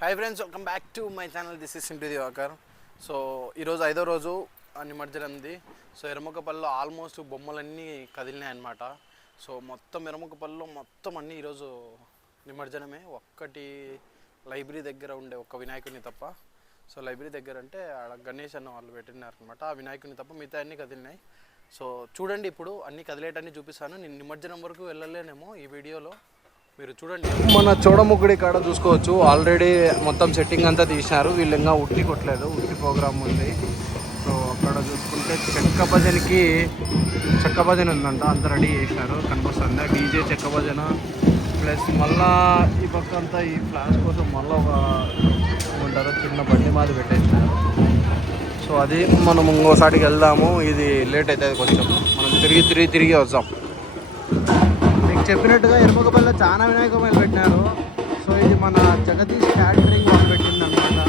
Hi friends, welcome back to my channel. This is Sintu Divakar. So ఈరోజు 5వ రోజు నిమజ్జనంది. So ఎర్రముకపల్లిలో almost బొమ్మలన్నీ కదిలినాయి అన్నమాట. సో మొత్తం ఎర్రముకపల్లిలో మొత్తం అన్నీ ఈరోజు నిమజ్జనమే. ఒక్కటి లైబ్రరీ దగ్గర ఉండే ఒక వినాయకుని తప్ప. సో లైబ్రరీ దగ్గర అంటే ఆడ గణేష్ అన్న వాళ్ళు పెట్టినారనమాట. ఆ వినాయకుని తప్ప మిగతా అన్నీ కదిలినాయి. సో చూడండి, ఇప్పుడు అన్నీ కదిలేటన్నీ చూపిస్తాను. నేను నిమజ్జనం వరకు వెళ్ళలేనేమో ఈ వీడియోలో, మీరు చూడండి. మన చోడముగ్గుడి కాడ చూసుకోవచ్చు, ఆల్రెడీ మొత్తం సెట్టింగ్ అంతా తీసినారు. వీళ్ళు ఇంకా ఉట్టి కొట్టలేదు, ఉట్టి ప్రోగ్రామ్ ఉంది. సో అక్కడ చూసుకుంటే చెక్క భజన ఉందంట, అంతా రెడీ చేసినారు. కనిపిస్తుంది డీజే చెక్క భజన ప్లస్ మళ్ళా ఈ పక్క అంతా ఈ ఫ్లాష్ కోసం మళ్ళీ ఒక ఏమంటారు చిన్న బండి మాది పెట్టేసినారు. సో అది మనం ఇంకోసారికి వెళ్దాము. ఇది లేట్ అవుతుంది కొంచెం, మనం తిరిగి వస్తాం. చెప్పినట్టుగా ఎర్రముకపల్లిలో చాలా వినాయకమైన పెట్టినారు. సో ఇది మన జగదీష్ క్యాటరింగ్ వాళ్ళు పెట్టిందన్నమాట.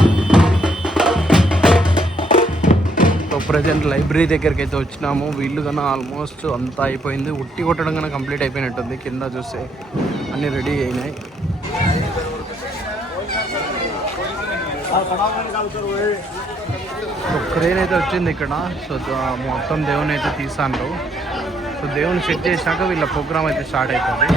సో ప్రజెంట్ లైబ్రరీ దగ్గరికి అయితే వచ్చినాము. వీళ్ళు కన్నా ఆల్మోస్ట్ అంతా అయిపోయింది. ఉట్టి కొట్టడం కన్నా కంప్లీట్ అయిపోయినట్టుంది. కింద చూస్తే అన్నీ రెడీ అయినాయి. క్రేన్ అయితే వచ్చింది ఇక్కడ. సో మొత్తం దేవుని అయితే తీసాను. సో దేవుని సెట్ చేశాక వీళ్ళ ప్రోగ్రామ్ అయితే స్టార్ట్ అవుతుంది.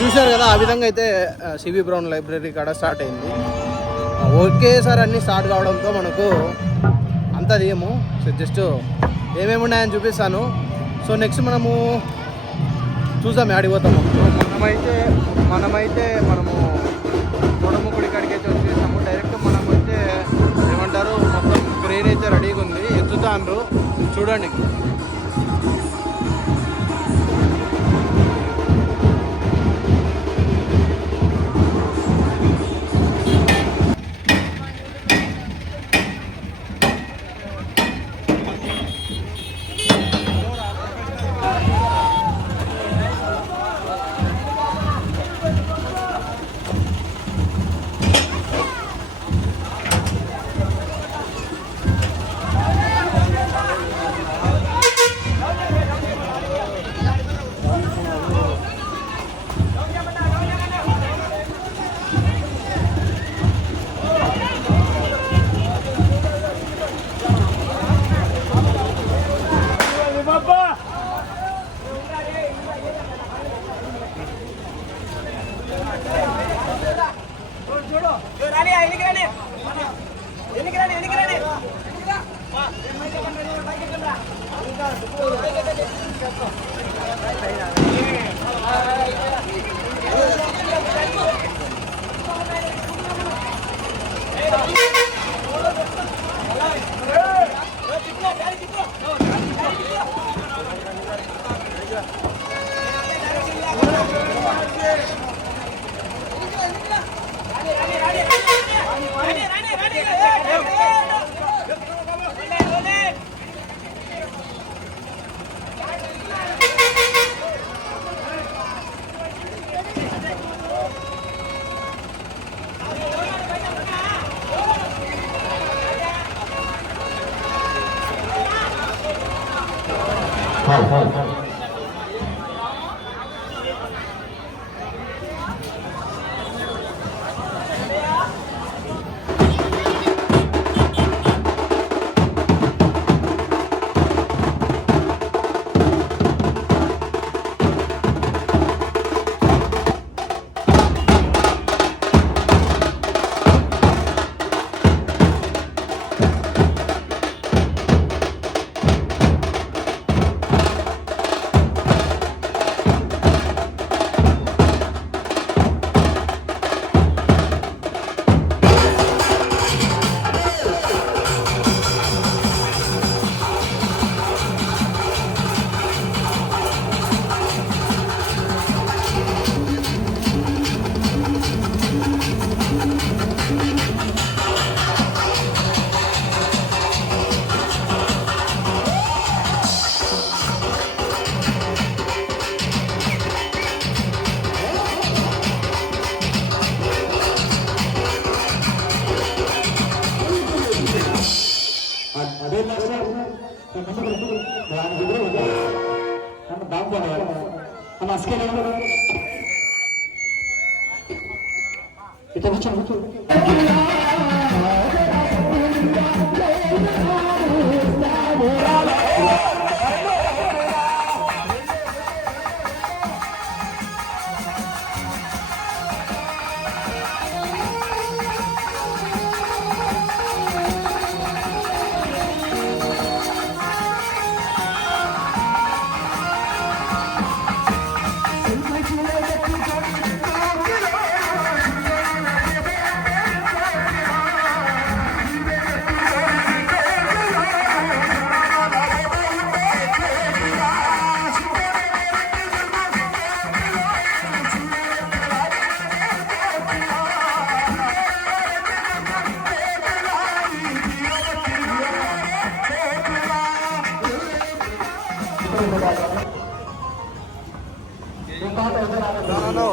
చూశారు కదా, ఆ విధంగా అయితే సివి బ్రౌన్ లైబ్రరీ కాడ స్టార్ట్ అయింది. ఒకేసారి అన్నీ స్టార్ట్ కావడంతో మనకు అంతా తీయము. సో జస్ట్ ఏమేమి ఉన్నాయని చూపిస్తాను. సో నెక్స్ట్ మనము చూద్దాం ఆడిపోతాము. మనము తోడముగుడి కాడికి అయితే వచ్చేసాము. డైరెక్ట్ మనం అయితే ఏమంటారు మొత్తం క్రేన్ అయితే రెడీగా ఉంది, ఎత్తుతాండ్రు చూడండి.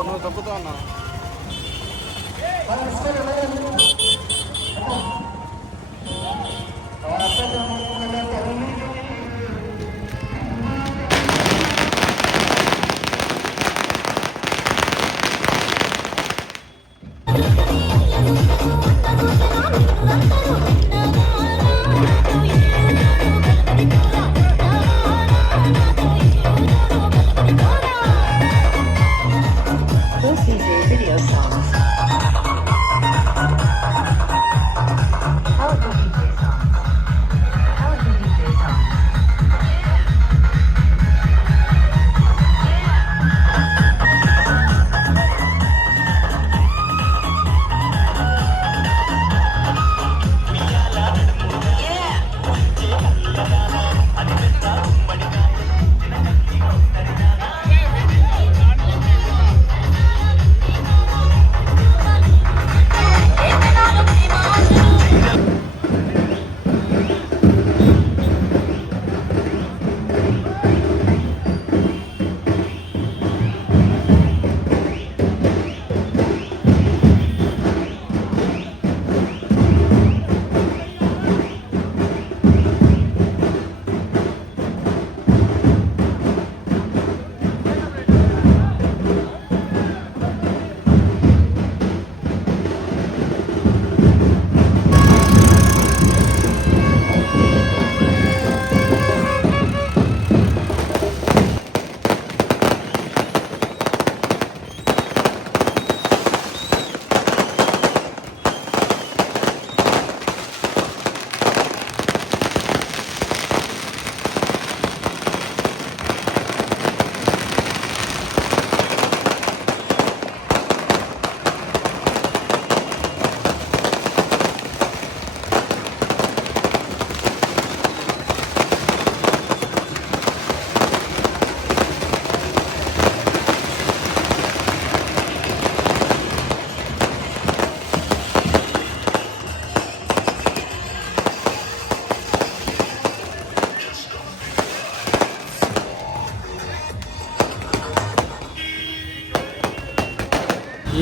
నువ్వు తప్పుతా ఉన్నా This is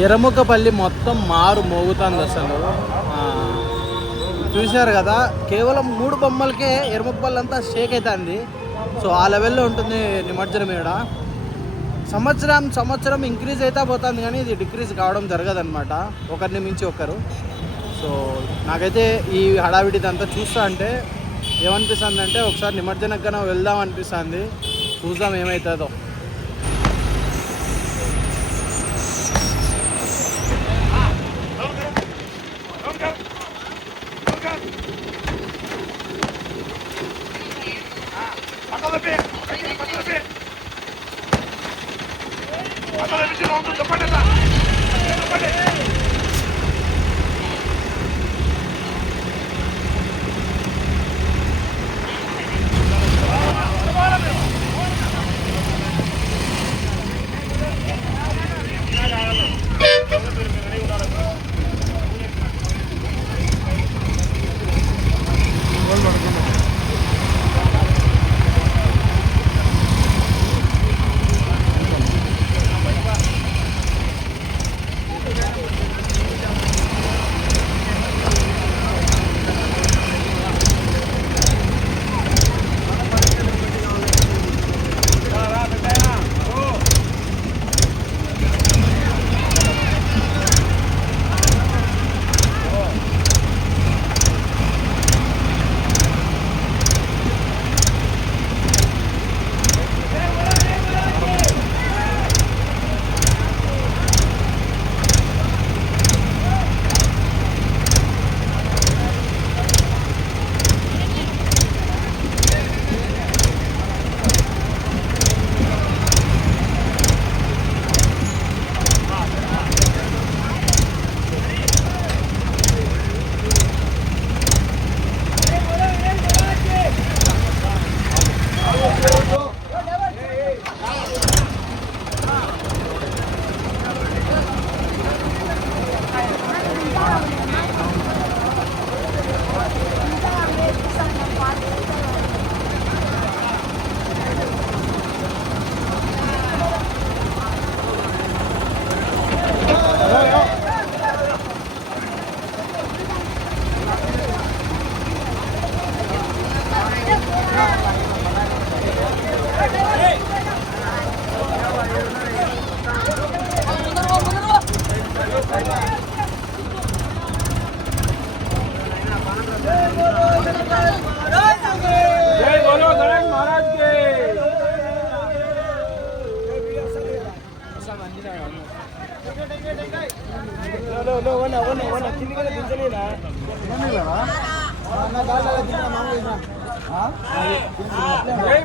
ఎర్రముక్కపల్లి మొత్తం మారు మోగుతుంది అసలు. చూశారు కదా, కేవలం 3 బొమ్మలకే ఎర్రముక్కపల్లి అంతా షేక్ అవుతుంది. సో ఆ లెవెల్లో ఉంటుంది నిమజ్జనం ఇక్కడ. సంవత్సరం ఇంక్రీజ్ అయితే పోతుంది, కానీ ఇది డిక్రీజ్ కావడం జరగదన్నమాట, ఒకరిని మించి ఒకరు. సో నాకైతే ఈ హడావిడిదంతా చూస్తా అంటే ఏమనిపిస్తుంది అంటే ఒకసారి నిమజ్జనకన్నా వెళ్దాం అనిపిస్తుంది. చూద్దాం ఏమవుతుందో.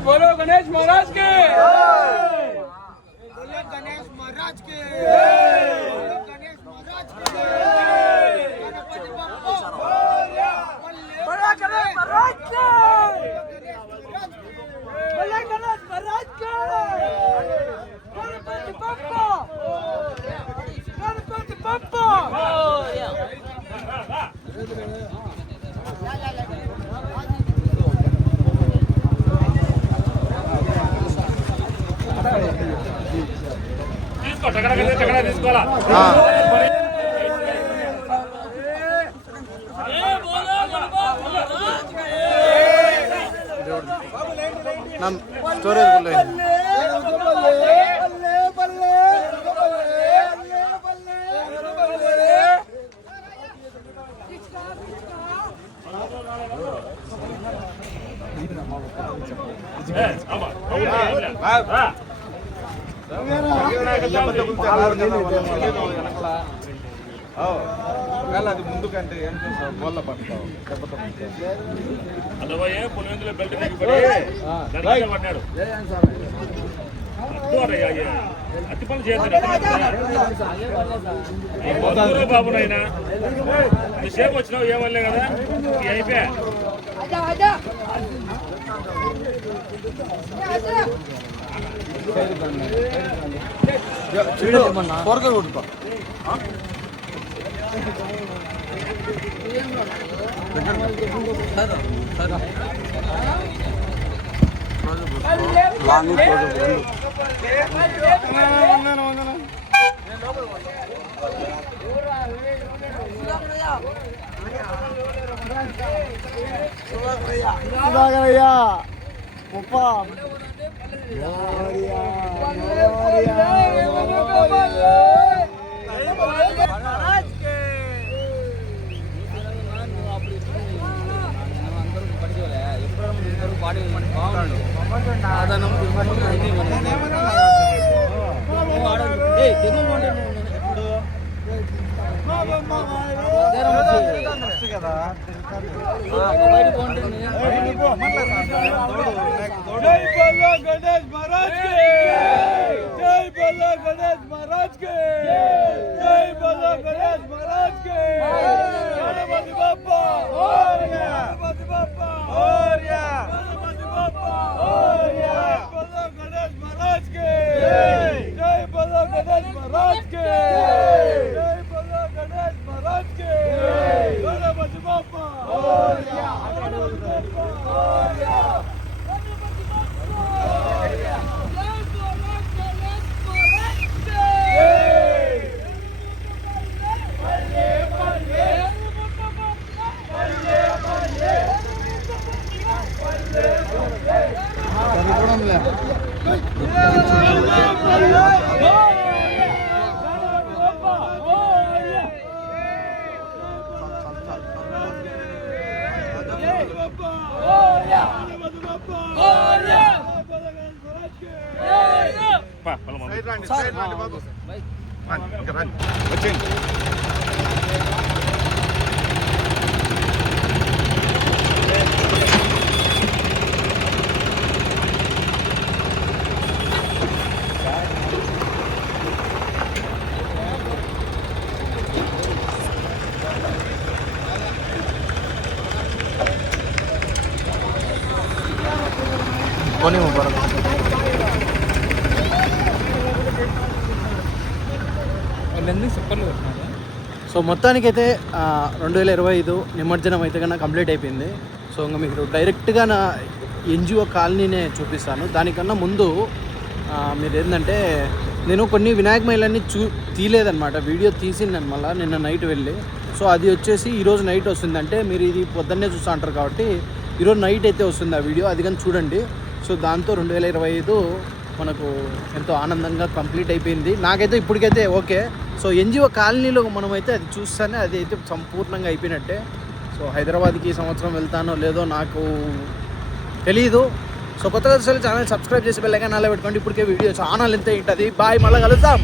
बोलो गणेश महाराज के, गणेश महाराज के, गणेश महाराज के, बड़ा गणेश महाराज के, बड़ा गणेश महाराज के, गणपति बप्पा, गणपति बप्पा। టకడా తీసుకోవాలా. స్టోరేజ్ అది ముందు కంటే ఏం చేస్తావు గోళ్ళ పడతావు అదవయే పులివెందుల బెల్ట్ దిగిపడి పడ్డాడు. అతి పనులు చేస్తాడు బాబు. నాయన సేపు వచ్చినావు ఏమల్లే కదా అయిపోయా. పొరక కొడుకో. లాంగ్ సుధాకరయ్య గొప్ప కొని ముబారక్. సో మొత్తానికైతే 2025 నిమజ్జనం అయితే కన్నా కంప్లీట్ అయిపోయింది. సో ఇంకా మీకు డైరెక్ట్గా నా ఎన్జిఓ కాలనీనే చూపిస్తాను. దానికన్నా ముందు మీరు ఏంటంటే నేను కొన్ని వినాయక మైలన్నీ తీయలేదన్నమాట, వీడియో తీసిందని మళ్ళీ నిన్న నైట్ వెళ్ళి. సో అది వచ్చేసి ఈరోజు నైట్ వస్తుందంటే మీరు ఇది పొద్దున్నే చూస్తూ అంటారు కాబట్టి ఈరోజు నైట్ అయితే వస్తుంది ఆ వీడియో, అది కానీ చూడండి. సో దాంతో 2025 మనకు ఎంతో ఆనందంగా కంప్లీట్ అయిపోయింది. నాకైతే ఇప్పటికైతే ఓకే. సో ఎన్జిఓ కాలనీలో మనమైతే అది చూస్తేనే అది అయితే సంపూర్ణంగా అయిపోయినట్టే. సో హైదరాబాద్కి ఈ సంవత్సరం వెళ్తానో లేదో నాకు తెలీదు. సో కొత్తగా ఛానల్ సబ్స్క్రైబ్ చేసి బెల్ ఐకాన్ అలా పెట్టుకోండి. ఇప్పటికే వీడియో చాలా లెంత్ ఉంటుంది. బాయ్, మళ్ళీ కలుద్దాం.